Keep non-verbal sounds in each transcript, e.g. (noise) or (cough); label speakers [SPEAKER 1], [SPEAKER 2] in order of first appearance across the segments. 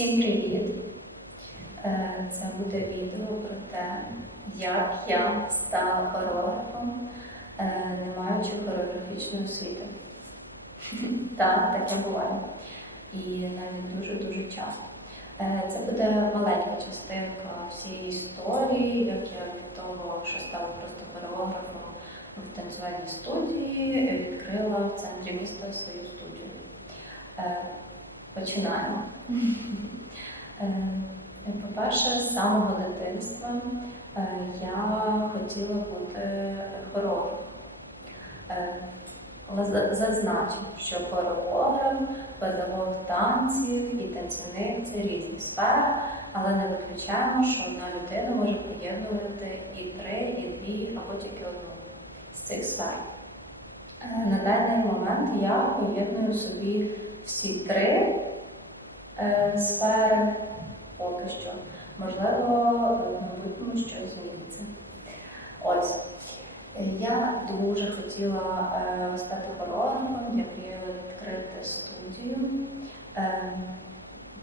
[SPEAKER 1] Всім привіт! Е, Це буде відео про те, як я стала хореографом, е, не маючи хореографічної освіти. (laughs) Так, таке буває. І навіть дуже-дуже часто. Е, Це буде маленька частинка всієї історії, як я від того, що стала просто хореографом в танцювальній студії, відкрила в центрі міста свою студію. Починаємо. (laughs) Е, По-перше, з самого дитинства е, я хотіла бути хореографом. Е, Але за- зазначу, що хореограф, педагог танців і танцівник це різні сфери, але не виключаємо, що одна людина може поєднувати і три, і дві, або тільки одну з цих сфер. На даний момент я поєдную собі всі три сфери поки що. Можливо, в майбутньому щось зміниться. Ось. Е, Я дуже хотіла е, стати хореографом, я мріяла відкрити студію. Е,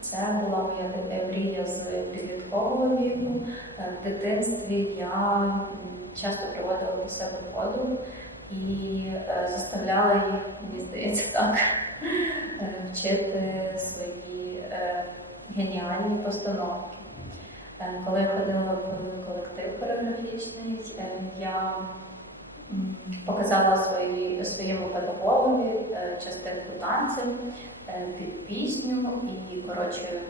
[SPEAKER 1] це була моя мрія з підліткового віку. Е, В дитинстві я часто приводила до себе подруг і е, заставляла їх, мені здається, так, (laughs) е, вчити свої е, геніальні постановки. Е, Коли я ходила в колектив хореографічний, е, я показала свої, своєму педагогові е, частинку танців під пісню, і коротше,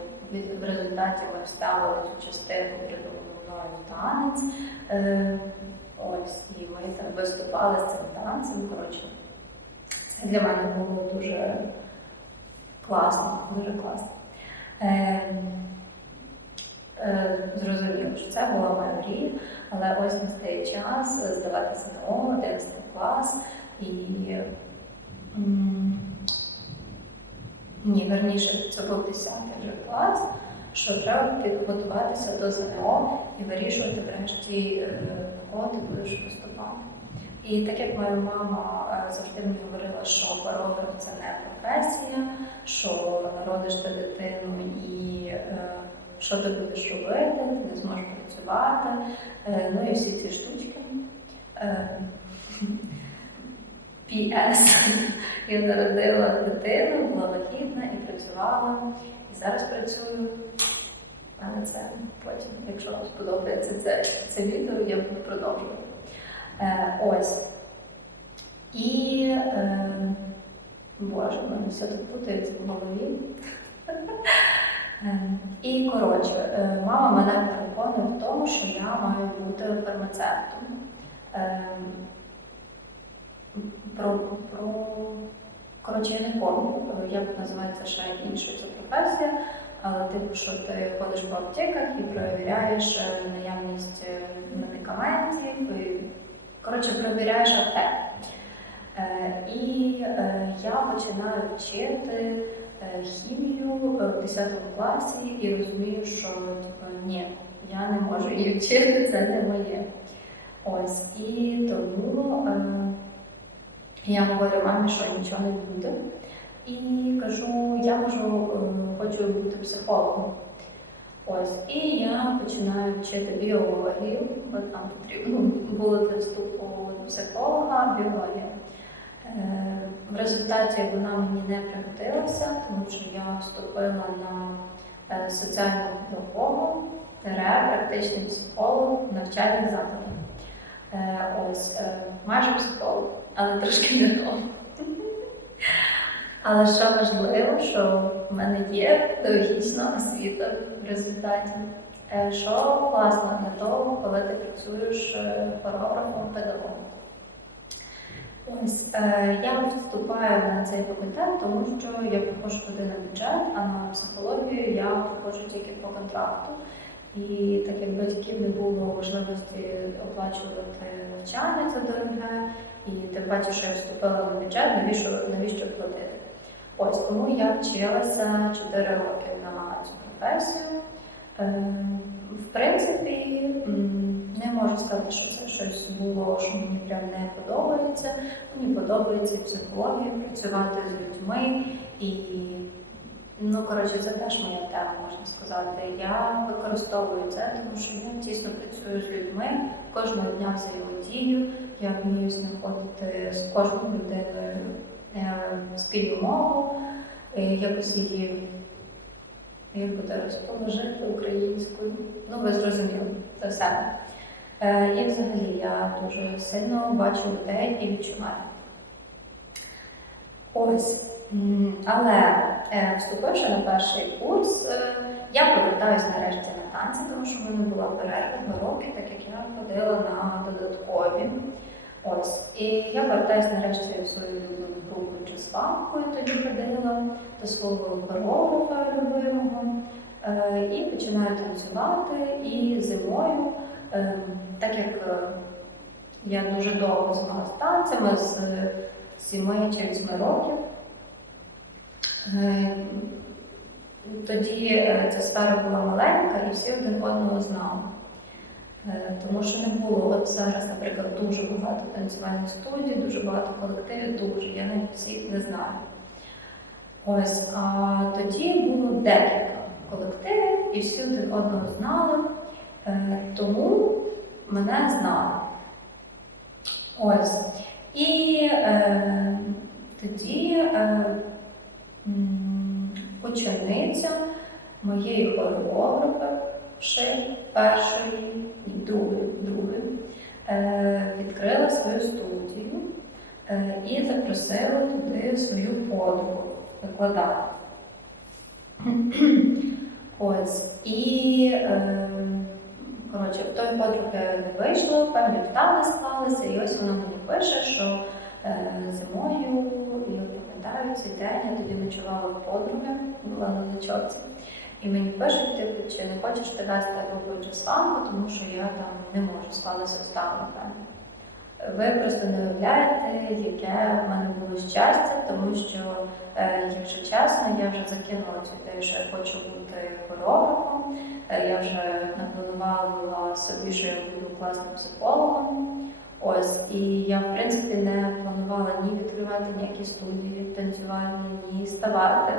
[SPEAKER 1] в результаті ми вставили цю придуману мною в танець. Ось, і ми там виступали з цим танцем. Коротше, це для мене було дуже класно, дуже класно. Е, е, зрозуміло, що це була моя мрія, але ось настає час здавати ЗНО, 11 клас, і м, ні, верніше, це був 10 вже клас, що треба підготуватися до ЗНО і вирішувати врешті, е, в кого ти будеш поступати. І так як моя мама е, завжди мені говорила, що хореограф це не професія, що народиш ти дитину і е, що ти будеш робити, ти не зможеш працювати, е, ну і всі ці штучки. PS. Я народила дитину, була вагітна і працювала. І зараз працюю. Але це потім, якщо вам сподобається це, це відео, я буду продовжувати. Е, ось. І е, Боже, в мене все тут путається в голові. Е, І коротше, е, мама мене переконує в тому, що я маю бути фармацевтом. Про, про коротше, я не пам'ятаю, як називається ще інша ця професія, але типу, що ти ходиш по аптеках і перевіряєш наявність медикаментів, і, коротше, перевіряєш аптеки. Е, І е, я починаю вчити е, хімію е, в 10 класі і розумію, що типу, ні, я не можу її вчити, це не моє. Ось і тому е, я говорю мамі, що нічого не буде. І кажу, я можу, е, хочу бути психологом. Ось, і я починаю вчити біологію, бо там потрібно було для вступу до психолога біологія. Е, В результаті вона мені не пригодилася, тому що я вступила на е, соціального педагога, тере, практичний психолог навчальних закладах. Е, Ось майже психолог, але трошки не то. Але що важливо, що в мене є педагогічна освіта в результаті. Е, Що класно для того, коли ти працюєш е, хореографом, педагогом. Ось е, я вступаю на цей факультет, тому що я приходжу туди на бюджет, а на психологію я приходжу тільки по контракту. І так як батьків не було можливості оплачувати навчання, це дороге, і тим паче, що я вступила на бюджет, навіщо, навіщо платити? Ось тому я вчилася 4 роки на цю професію. Е, В принципі, не можу сказати, що це щось було, що мені прям не подобається. Мені подобається психологія, працювати з людьми і Ну, коротше, це теж моя тема, можна сказати. Я використовую це, тому що я тісно працюю з людьми, кожного дня взаємодію, я вмію знаходити з кожною людиною спільну мову, е, якось її як буде розположити українською. Ну, ви зрозуміли це все. Е, І взагалі я дуже сильно бачу людей і відчуваю. Ось. Але е, вступивши на перший курс, е, я повертаюся нарешті на танці, тому що в мене була перерва два роки, так як я ходила на додаткові. Ось. І я повертаюся нарешті в свою улюблену групу джаз-фанку, тоді ходила до свого хореографа любимого. Е, І починаю танцювати. І зимою, е, так як е, я дуже довго займалася танцями з 7 чи 8 років. Тоді ця сфера була маленька і всі один одного знали. Е, Тому що не було от зараз, наприклад, дуже багато танцювальних студій, дуже багато колективів, дуже. Я навіть всіх не знаю. Ось, а тоді було декілька колективів, і всі один одного знали, Е, тому мене знали. Ось. І е, тоді е, учениця моєї хореографи першої, другої, другої е, відкрила свою студію е, і запросила туди свою подругу викладати. (clears throat) Ось. І е, коротше, в тої подруги не вийшло, певні обставини склалися, і ось вона мені пише, що зимою, я пам'ятаю цей день, я тоді ночувала в подруги, була на ночовці. І мені пишуть, типу, чи не хочеш ти вести групу джаз-фанку, тому що я там не можу склалися обставини певні. Ви просто не уявляєте, яке в мене було щастя, тому що, е, якщо чесно, я вже закинула цю ідею, що я хочу бути хореографом. Е, Я вже напланувала собі, що я буду класним психологом. Ось, і я, в принципі, не планувала ні відкривати ніякі студії танцювальні, ні ставати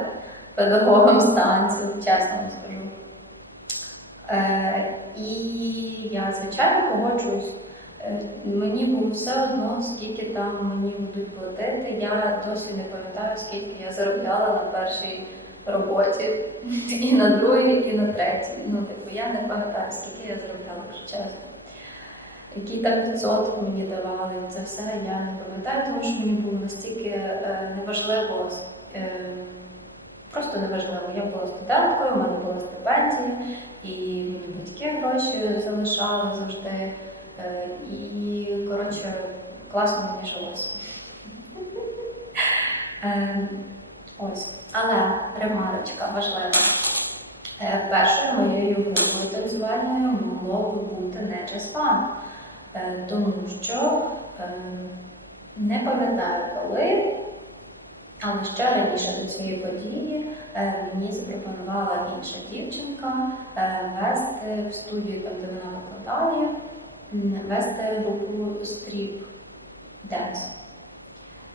[SPEAKER 1] педагогом з танців, чесно вам скажу. Е, і я, звичайно, погоджуюсь. Е, Мені було все одно, скільки там мені будуть платити. Я досі не пам'ятаю, скільки я заробляла на першій роботі, (laughs) і на другій, і на третій. Ну, типу, я не пам'ятаю, скільки я заробляла, якщо чесно. Які там відсотки мені давали, це все я не пам'ятаю, тому що мені було настільки е, неважливо, е, просто неважливо. Я була студенткою, в мене була стипендія, і мені батьки гроші залишали завжди. Е, І, коротше, класно мені жилося. (laughs) Е, Ось. Але ремарочка важлива. Е, Першою моєю групою танцювальною могло би бути не джаз-фан, тому що не пам'ятаю коли, але ще раніше до цієї події е, мені запропонувала інша дівчинка е, вести в студію, там де вона викладає, вести групу стріп денс.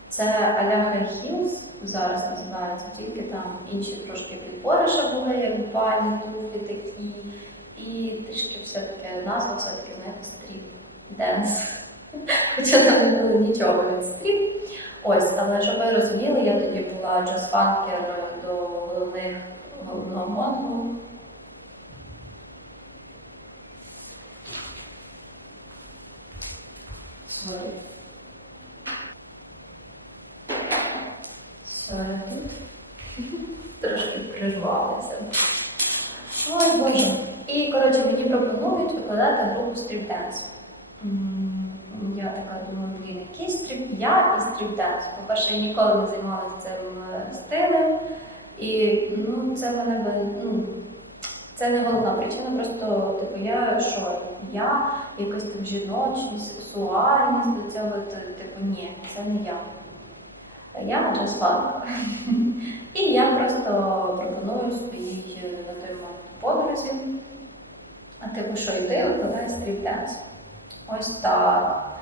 [SPEAKER 1] Це Аля High Heels зараз називається, тільки там інші трошки підбори ще були, як бальні туфлі такі. І трішки все-таки назва все-таки знаєте, стріп денс. (laughs) Хоча там не було нічого від стріп. Ось, але щоб ви розуміли, я тоді була джаз-фанкер до головних головного модулу. Sorry. Sorry. Трошки прирвалися. Ой Боже. І коротше мені пропонують викладати групу стріп-денс. Я така думаю, блін, який стріп, я і стріп-денс. По-перше, я ніколи не займалася цим е, стилем. І ну, це мене би, ну, це не головна причина, просто типу, я що, я якась там жіночність, сексуальність до цього, типу, ні, це не я. Я джаз фанка. (laughs) І я просто пропоную своїй е, на той момент подрузі. А типу, що йди, викладай стріп-денс. Ось так.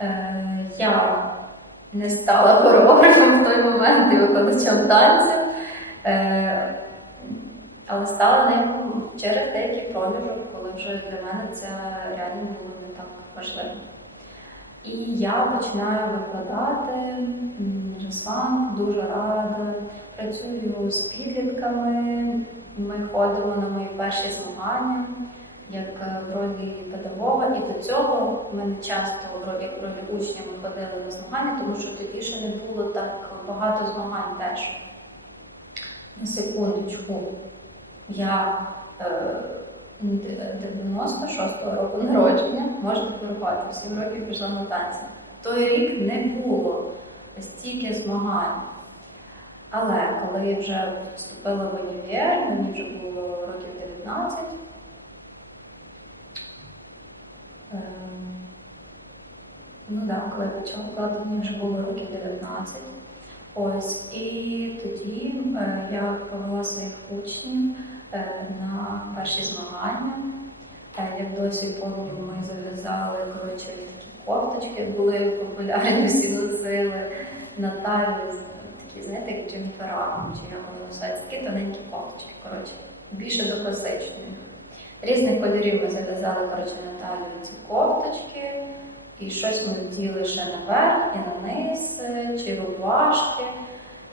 [SPEAKER 1] Е, я не стала хореографом в той момент і викладачем танців. Е, але стала ним через деякий проміжок, коли вже для мене це реально було не так важливо. І я починаю викладати м, резванг, дуже рада. Працюю з підлітками. Ми ходимо на мої перші змагання як е, в ролі педагога. І до цього ми не часто в ролі, в ролі учня ми ходили на змагання, тому що тоді ще не було так багато змагань теж. На секундочку. Я е, 96-го року народження, можете порахувати, 7 років пішла на танці. Той рік не було стільки змагань. Але коли я вже вступила в універ, мені вже було років 19. Ем, Ну так, коли я почала вкладати, мені вже було років 19. Ось, і тоді е, я повела своїх учнів е, на перші змагання. Е, як досі пам'ятаю, ми зав'язали коротше, такі кофточки, були популярні, всі носили на талію, такі, знаєте, як джемпера, чи як вони називаються, такі тоненькі кофточки, коротше, більше до класичної. Різних кольорів ми зав'язали коротше, на талію ці кофточки, і щось ми вділи ще наверх і на низ, чи рубашки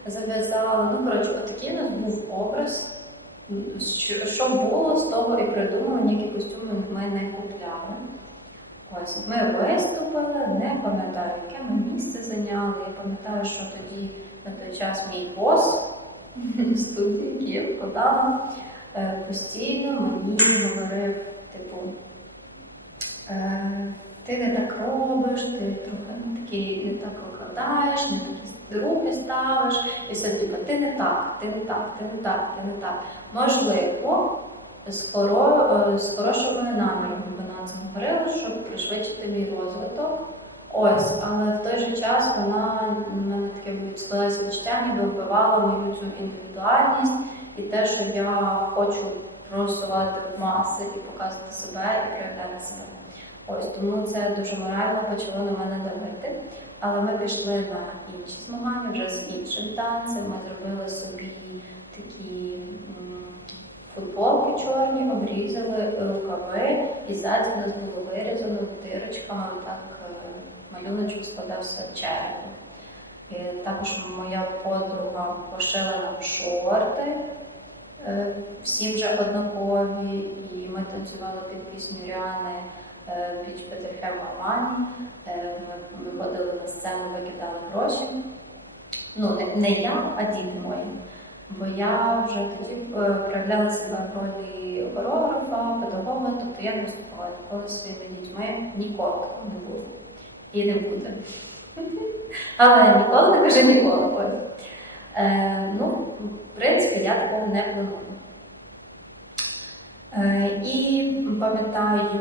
[SPEAKER 1] зав'язали. Ну, коротше, отакий у нас був образ. Що, було, з того і придумали, ніякі костюми ми не купляли. Ось ми виступили, не пам'ятаю, яке ми місце зайняли. Я пам'ятаю, що тоді на той час мій бос (laughs) в студії, який я вкладала, постійно мені говорив, типу, е, ти не так робиш, ти трохи ну, такий не так викладаєш, не такі руки ставиш, і все типу, ти не так, ти не так, ти не так, ти не так. Можливо, з, хоро, е, з хорошими намірами вона це говорила, щоб пришвидшити мій розвиток. Ось, але в той же час вона в мене таке відсклалося відчуття, ніби вбивала мою цю індивідуальність і те, що я хочу просувати маси і показувати себе і проявляти себе. Ось тому це дуже морально почало на мене давити. Але ми пішли на інші змагання вже з іншим танцем. Ми зробили собі такі футболки чорні, обрізали рукави, і ззаді нас було вирізано дирочками, так е, малюночок складався черепом. Також моя подруга пошила нам шорти. Е, Всі вже однакові, і ми танцювали під пісню Ріани е, Біч Петерхем Мамані. Е, Ми виходили на сцену, викидали гроші. Ну, не, я, а діти мої. Бо я вже тоді проявляла себе в ролі хореографа, педагога, тобто я не виступала ніколи своїми дітьми, ніколи не було. І не буде. (laughs) Але ніколи не кажи ніколи. Е, ну, в принципі, я такого не планую. Е, і пам'ятаю,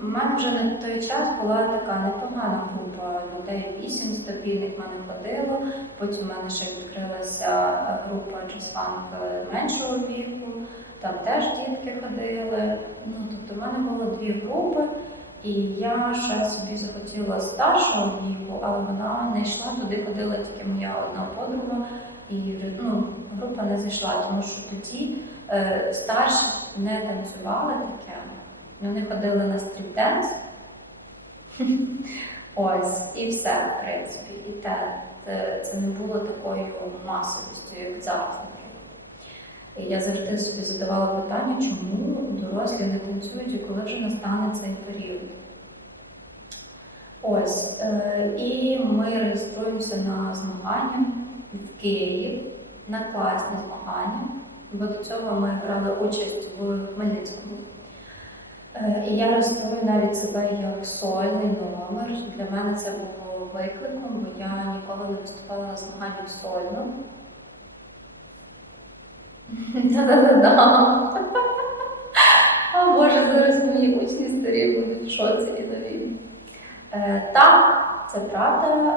[SPEAKER 1] в мене вже на той час була така непогана група людей, вісім стабільних в мене ходило. Потім в мене ще відкрилася група джаз-фанк меншого віку, там теж дітки ходили. Ну, тобто в мене було дві групи, і я ще собі захотіла старшого віку, але вона не йшла, туди ходила тільки моя одна подруга, і ну, група не зайшла, тому що тоді е, старші не танцювали таке. Вони ходили на стріт-денс. (laughs) Ось, і все, в принципі. І те, це не було такою масовістю, як зараз, наприклад. І я завжди собі задавала питання, чому дорослі не танцюють і коли вже настане цей період. Ось, е, і ми реєструємося на змагання в Київ, на класні змагання, бо до цього ми брали участь в Хмельницькому. Е, І я реєструю навіть себе як сольний номер. Для мене це було викликом, бо я ніколи не виступала на змаганнях сольно. (laughs) Та-да-да-да. А Боже, зараз мої учні старі будуть в шоці і нові. Е, так, це правда.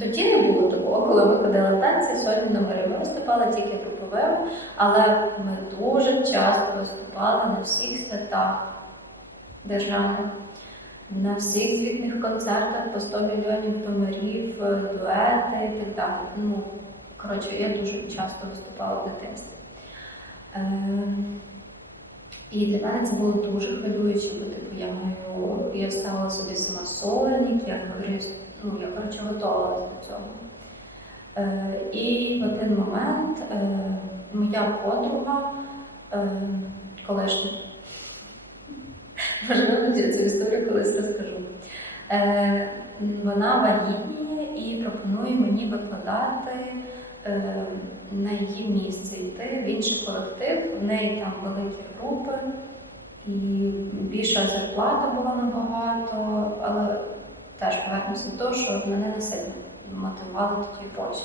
[SPEAKER 1] Тоді не було такого, коли ми ходили танці, сольні номери. Ми виступали тільки груповими, але ми дуже часто виступали на всіх святах державних, на всіх звітних концертах по 100 мільйонів номерів, дуети і так далі. Ну, Коротше, я дуже часто виступала в дитинстві. Е, і для мене це було дуже хвилююче, бо типу я маю, я ставила собі сама сольник, я говорю, ну я коротше готувалася до цього. Е, і в один момент е, моя подруга, е, колишня, можливо, я цю історію колись розкажу. Е, вона вагітніє і пропонує мені викладати е, на її місце, йти в інший колектив. В неї там великі групи і більша зарплата була набагато, але теж повернемося до того, що мене не сильно мотивували тоді гроші.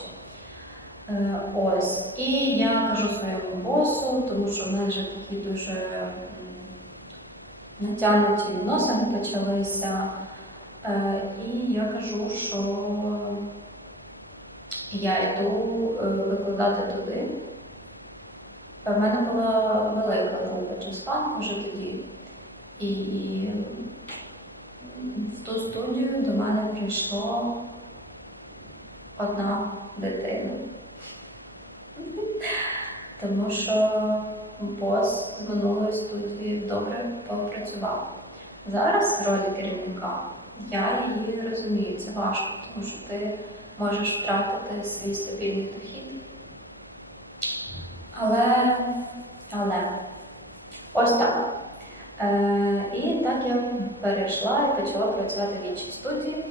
[SPEAKER 1] Е, Ось. І я кажу своєму босу, тому що в мене вже такі дуже натягнуті відносини почалися. Е, І я кажу, що я йду е, викладати туди. У мене була велика група джазфанку вже тоді. І в ту студію до мене прийшло одна дитина. (laughs) Тому що бос з минулої студії добре попрацював. Зараз в ролі керівника я її розумію, це важко, тому що ти можеш втратити свій стабільний дохід. Але, але ось так. Е, і так я перейшла і почала працювати в іншій студії.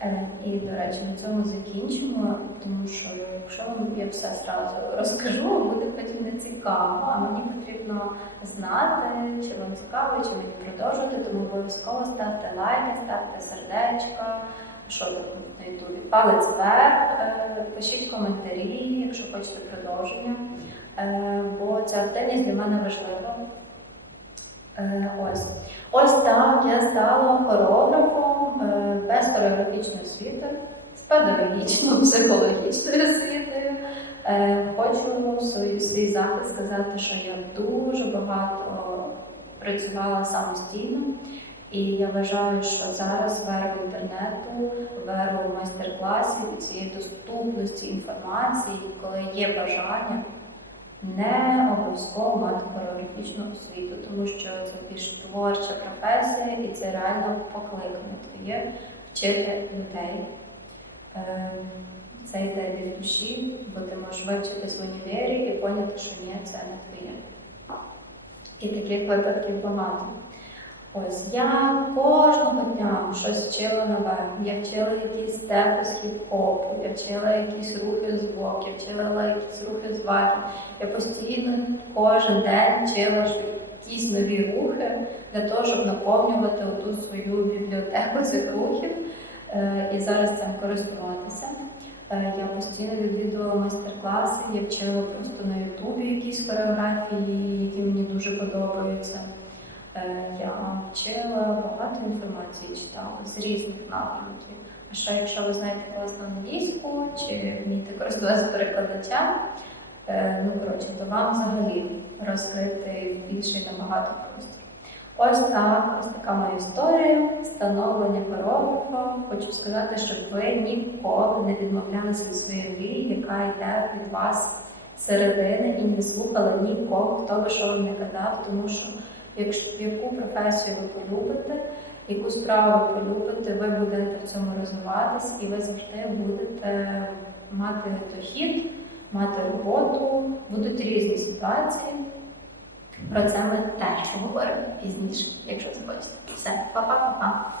[SPEAKER 1] Е, і, до речі, на цьому закінчимо, тому що якщо вам я все зразу розкажу, буде потім не цікаво. А мені потрібно знати, чи вам цікаво, чи мені продовжувати, тому обов'язково ставте лайки, ставте сердечка. Що там на ютубі? Палець вверх, е, пишіть коментарі, якщо хочете продовження. Бо ця активність для мене важлива. Е, Ось ось так я стала хореографом е, без хореографічної освіти, з педагогічно-психологічною освітою. Е, Хочу свій, свій захист сказати, що я дуже багато працювала самостійно, і я вважаю, що зараз в еру інтернету, в еру майстер-класів і цієї доступності інформації, коли є бажання не обов'язково мати хореографічну освіту, тому що це більш творча професія і це реально покликання твоє вчити людей. Ем, Це йде від душі, бо ти можеш вивчитись в універі і поняти, що ні, це не твоє. І таких випадків багато. Ось я кожного дня щось вчила нове. Я вчила якісь степи з хіп-хопу, я вчила якісь рухи з бок, я вчила якісь рухи з ваги. Я постійно кожен день вчила якісь нові рухи для того, щоб наповнювати оту свою бібліотеку цих рухів е, і зараз цим користуватися. Е, Я постійно відвідувала майстер-класи, я вчила просто на Ютубі якісь хореографії, які мені дуже подобаються. Е, Я вчила багато інформації, читала з різних напрямків. А ще якщо ви знаєте класну англійську чи вмієте користуватися перекладачем, е, ну коротше, то вам взагалі розкрити більший набагато простір. Ось так, ось така моя історія, становлення хореографа. Хочу сказати, щоб ви ніколи не відмовлялися від своєї мрії, яка йде від вас середини, і не слухали нікого, хто би що вам не казав, тому що яку професію ви полюбите, яку справу ви полюбите, ви будете в цьому розвиватись, і ви завжди будете мати дохід, мати роботу, будуть різні ситуації. Про це ми теж поговоримо пізніше, якщо захочете. Все, па-па-па-па.